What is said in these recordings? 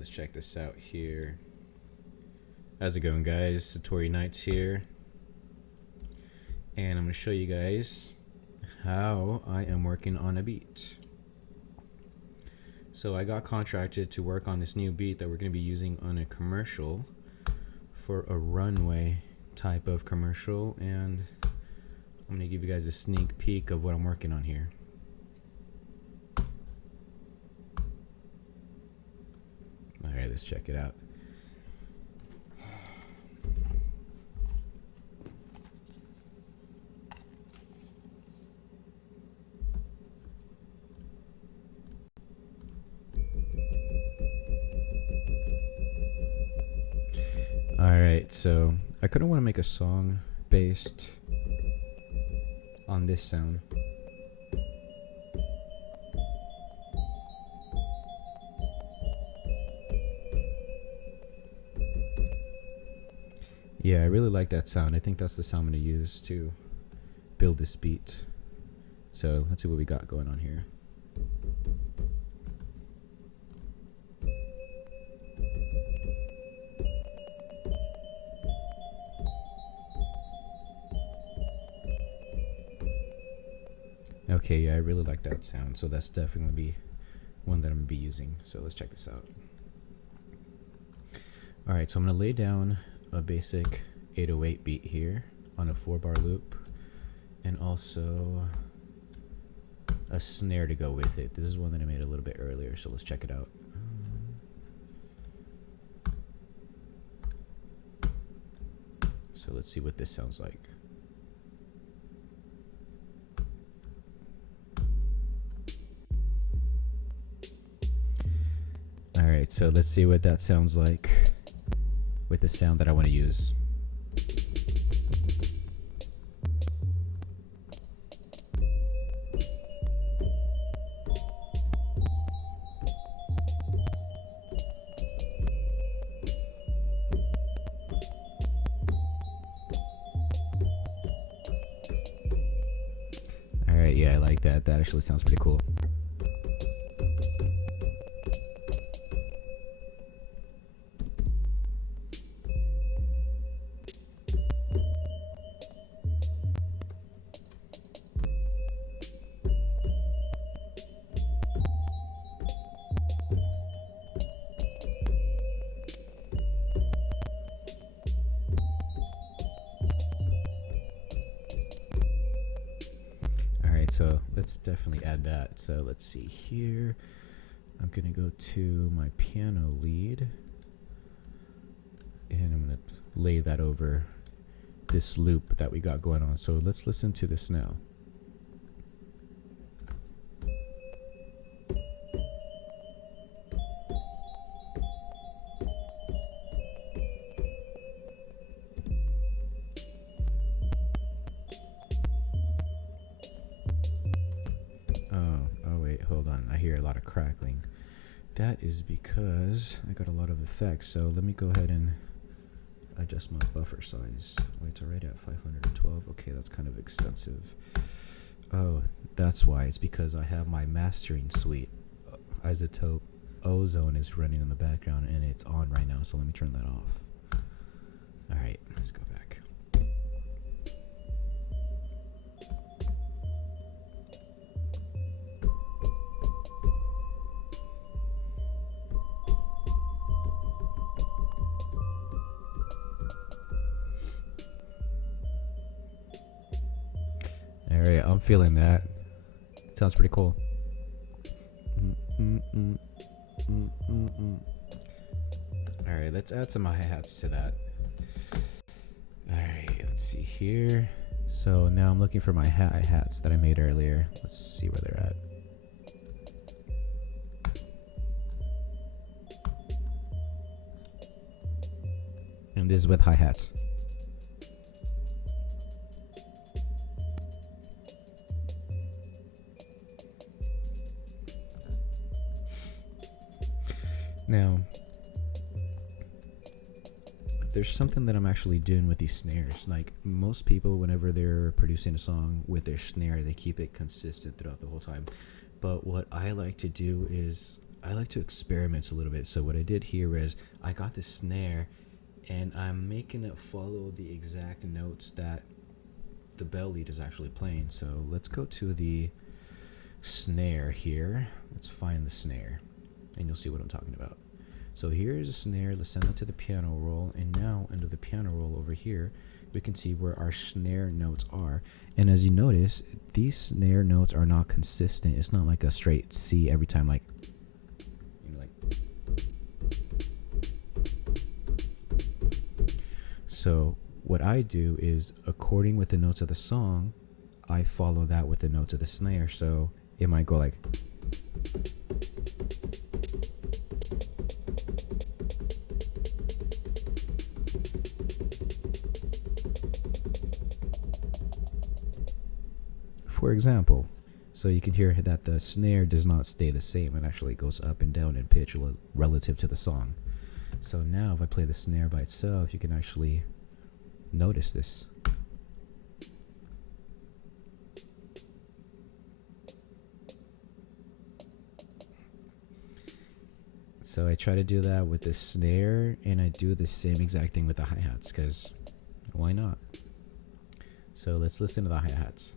let's check this out here. How's it going, guys? SATORI Nights here. And I'm going to show you guys how I am working on a beat. So I got contracted to work on this new beat that we're going to be using on a commercial for a runway type of commercial, and I'm going to give you guys a sneak peek of what I'm working on here. Alright, let's check it out. Alright, so I kind of want to make a song based on this sound. Yeah, I really like that sound. I think that's the sound I'm going to use to build this beat. So let's see what we got going on here. Okay, yeah, I really like that sound. So that's definitely going to be one that I'm going to be using. So let's check this out. Alright, so I'm going to lay down a basic 808 beat here on a 4-bar loop, and also a snare to go with it. This is one that I made a little bit earlier, so let's check it out. So let's see what this sounds like. Alright, so let's see what that sounds like with the sound that I want to use. Alright, yeah, I like that. That actually sounds pretty cool. So let's definitely add that. So let's see here. I'm gonna go to my piano lead, and I'm gonna lay that over this loop that we got going on. So let's listen to this now. Hold on, I hear a lot of crackling. That is because I got a lot of effects. So let me go ahead and adjust my buffer size. Wait, it's already at 512. Okay, that's kind of extensive. Oh, that's why. It's because I have my mastering suite. Isotope Ozone is running in the background, and it's on right now. So let me turn that off. All right, let's go back. Alright, I'm feeling that. Sounds pretty cool. Alright, let's add some hi-hats to that. Alright, let's see here. So now I'm looking for my hi-hats that I made earlier. Let's see where they're at. And this is with hi-hats. Now, there's something that I'm actually doing with these snares. Like, most people, whenever they're producing a song with their snare, they keep it consistent throughout the whole time. But what I like to do is I like to experiment a little bit. So what I did here is I got the snare and I'm making it follow the exact notes that the bell lead is actually playing. So let's go to the snare here. Let's find the snare and you'll see what I'm talking about. So here's a snare. Let's send that to the piano roll, and now under the piano roll over here we can see where our snare notes are. And as you notice, these snare notes are not consistent. It's not like a straight C every time, like, you know, like. So what I do is, according with the notes of the song, I follow that with the notes of the snare. So it might go like, for example. So you can hear that the snare does not stay the same. It actually goes up and down in pitch relative to the song. So now if I play the snare by itself, you can actually notice this. So I try to do that with the snare, and I do the same exact thing with the hi-hats, because why not? So let's listen to the hi-hats.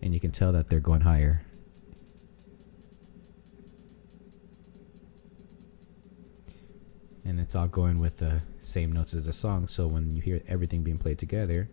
And you can tell that they're going higher. And it's all going with the same notes as the song, so when you hear everything being played together,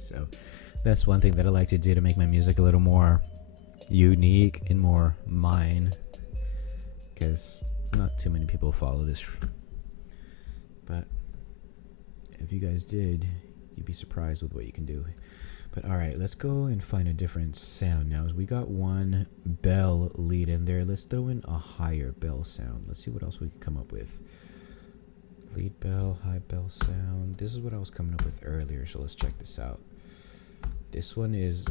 so that's one thing that I like to do to make my music a little more unique and more mine, because not too many people follow this. But if you guys did, you'd be surprised with what you can do. But alright, let's go and find a different sound now. We got one bell lead in there. Let's throw in a higher bell sound. Let's see what else we can come up with. Lead bell, high bell sound. This is what I was coming up with earlier, so let's check this out. This one is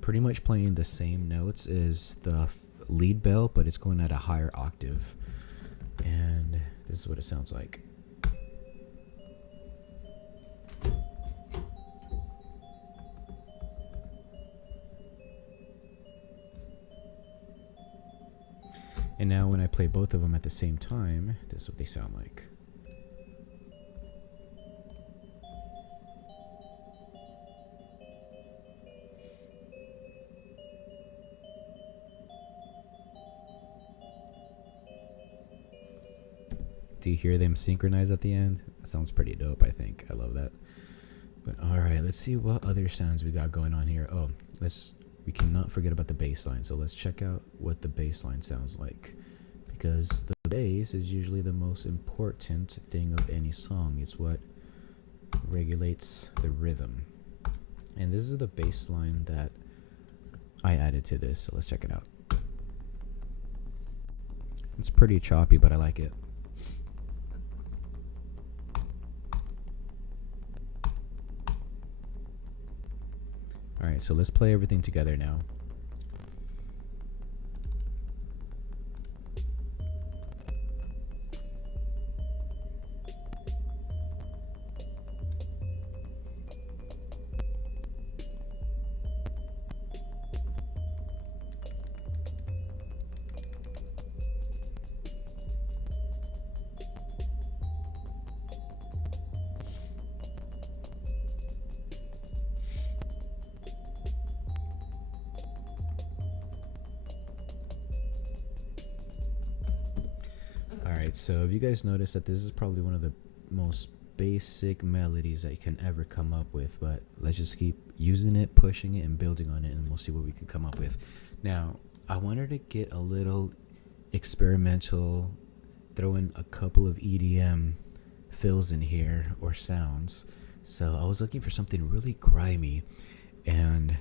pretty much playing the same notes as the lead bell, but it's going at a higher octave. And this is what it sounds like. And now when I play both of them at the same time, this is what they sound like. Do you hear them synchronize at the end? That sounds pretty dope, I think. I love that. But alright, let's see what other sounds we got going on here. Oh, we cannot forget about the bass line. So let's check out what the bass line sounds like, because the bass is usually the most important thing of any song. It's what regulates the rhythm. And this is the bass line that I added to this, so let's check it out. It's pretty choppy, but I like it. Alright, so let's play everything together now. Alright, so if you guys notice that this is probably one of the most basic melodies that you can ever come up with, but let's just keep using it, pushing it, and building on it, and we'll see what we can come up with. Now, I wanted to get a little experimental, throw in a couple of EDM fills in here, or sounds. So I was looking for something really grimy, and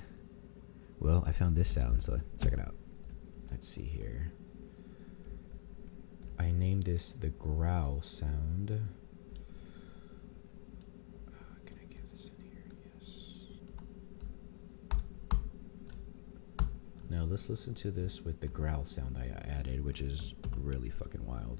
well, I found this sound, so check it out. Let's see here. I named this the growl sound. Can I give this in here? Yes. Now let's let's listen to this with the growl sound I added, which is really fucking wild.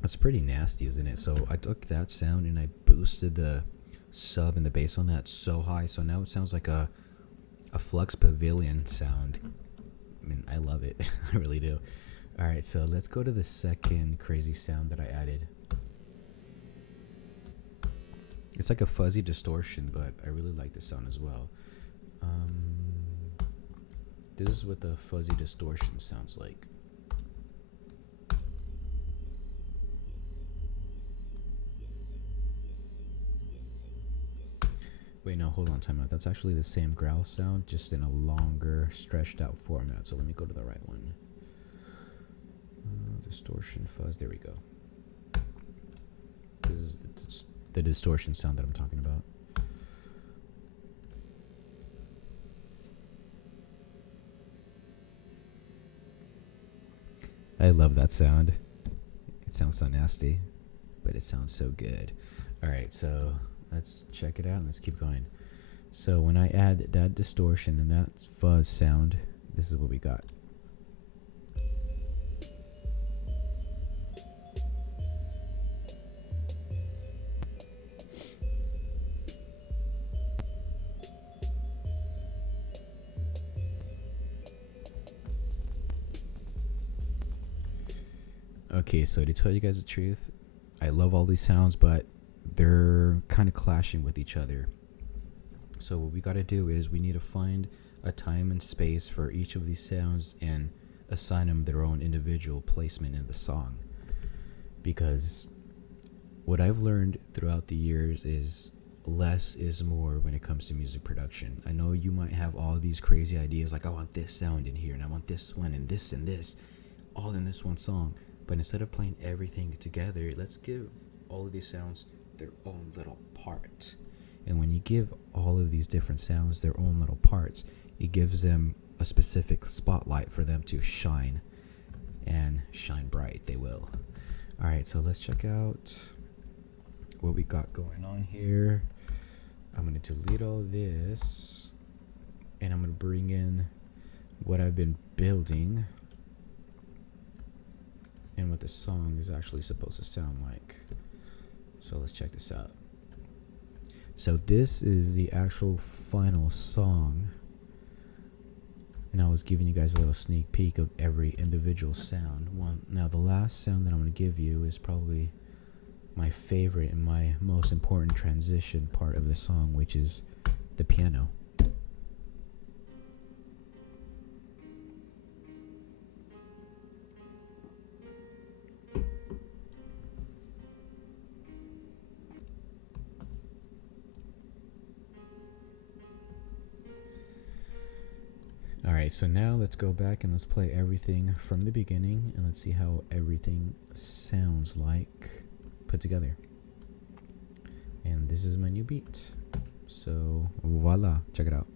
That's pretty nasty, isn't it? So I took that sound and I boosted the sub and the bass on that so high, so now it sounds like a Flux Pavilion sound. I mean, I love it. I really do. Alright, so let's go to the second crazy sound that I added. It's like a fuzzy distortion, but I really like the sound as well. This is what the fuzzy distortion sounds like. Wait, no, hold on, time out. That's actually the same growl sound, just in a longer, stretched out format. So let me go to the right one. Distortion, fuzz, there we go. This is the distortion sound that I'm talking about. I love that sound. It sounds so nasty, but it sounds so good. Alright, so let's check it out and let's keep going. So when I add that distortion and that fuzz sound, this is what we got. Okay, so to tell you guys the truth, I love all these sounds, but they're kind of clashing with each other. So what we got to do is we need to find a time and space for each of these sounds and assign them their own individual placement in the song. Because what I've learned throughout the years is less is more when it comes to music production. I know you might have all these crazy ideas like I want this sound in here and I want this one and this all in this one song. But instead of playing everything together, let's give all of these sounds their own little part. And when you give all of these different sounds their own little parts, it gives them a specific spotlight for them to shine, and shine bright they will. Alright, so let's check out what we got going on here. I'm going to delete all this, and I'm going to bring in what I've been building and what the song is actually supposed to sound like. So let's check this out. So this is the actual final song, and I was giving you guys a little sneak peek of every individual sound. Now the last sound that I'm going to give you is probably my favorite and my most important transition part of the song, which is the piano. Alright, so now let's go back and let's play everything from the beginning and let's see how everything sounds like put together. And this is my new beat. So voila, check it out.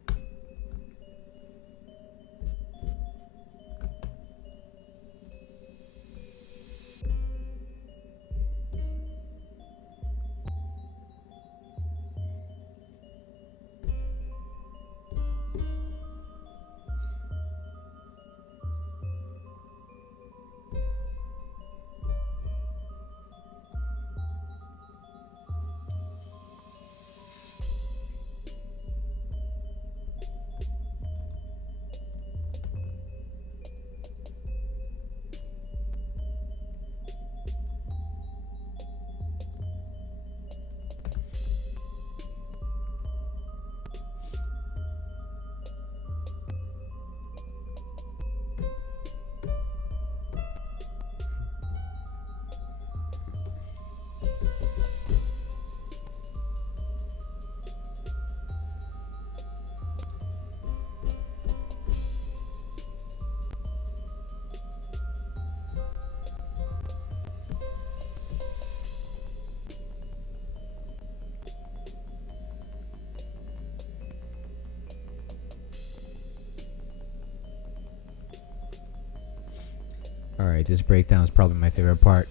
Alright, this breakdown is probably my favorite part.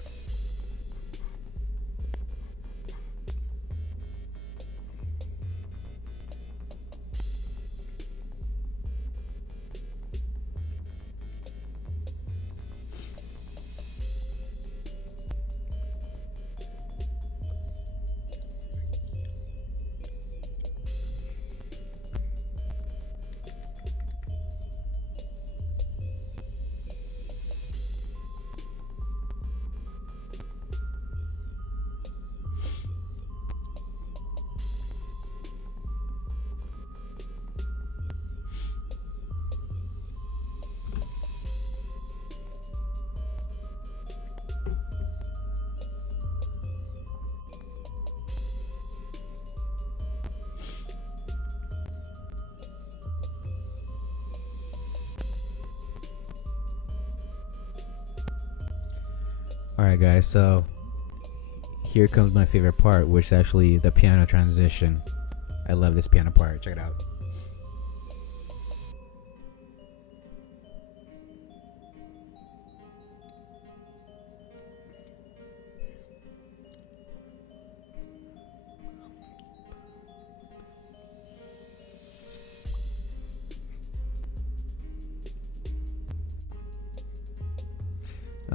Alright guys, so here comes my favorite part, which is actually the piano transition. I love this piano part. Check it out.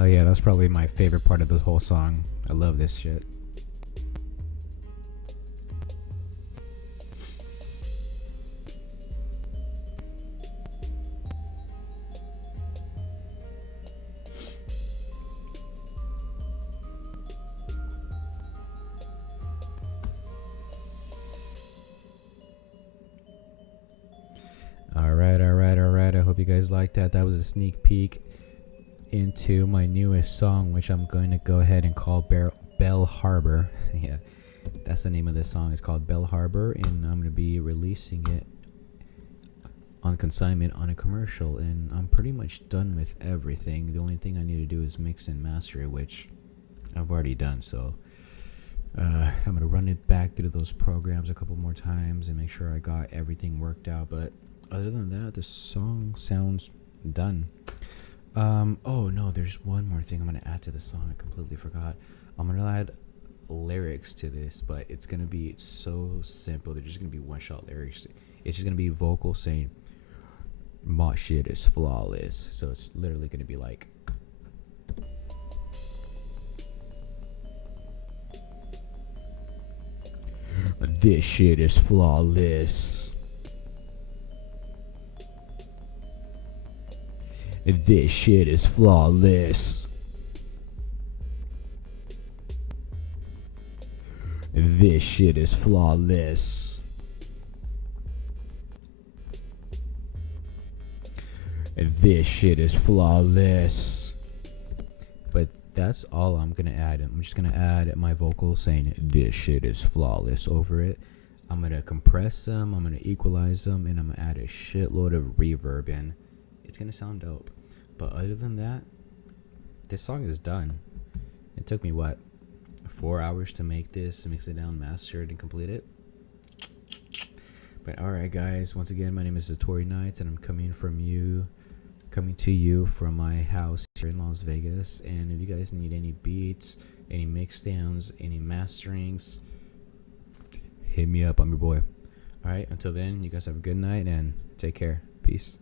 Oh yeah, that's probably my favorite part of the whole song. I love this shit. Alright. I hope you guys liked that. That was a sneak peek into my newest song, which I'm going to go ahead and call Bell Harbor. Yeah, that's the name of this song. It's called Bell Harbor, and I'm going to be releasing it on consignment on a commercial, and I'm pretty much done with everything. The only thing I need to do is mix and master it, which I've already done. So I'm going to run it back through those programs a couple more times and make sure I got everything worked out. But other than that, the song sounds done. Oh no, there's one more thing I'm gonna add to the song. I completely forgot. I'm gonna add lyrics to this, but it's gonna be so simple. They're just gonna be one shot lyrics. It's just gonna be vocal saying my shit is flawless. So it's literally gonna be like, this shit is flawless. This shit is flawless. This shit is flawless. This shit is flawless. But that's all I'm gonna add. I'm just gonna add my vocals saying this shit is flawless over it. I'm gonna compress them, I'm gonna equalize them, and I'm gonna add a shitload of reverb in. It's gonna sound dope. But other than that, this song is done. It took me 4 hours to make this, mix it down, master it, and complete it. But alright guys, once again, my name is SATORI Nights, and I'm coming to you from my house here in Las Vegas. And if you guys need any beats, any mix downs, any masterings, hit me up. I'm your boy. Alright, until then, you guys have a good night and take care. Peace.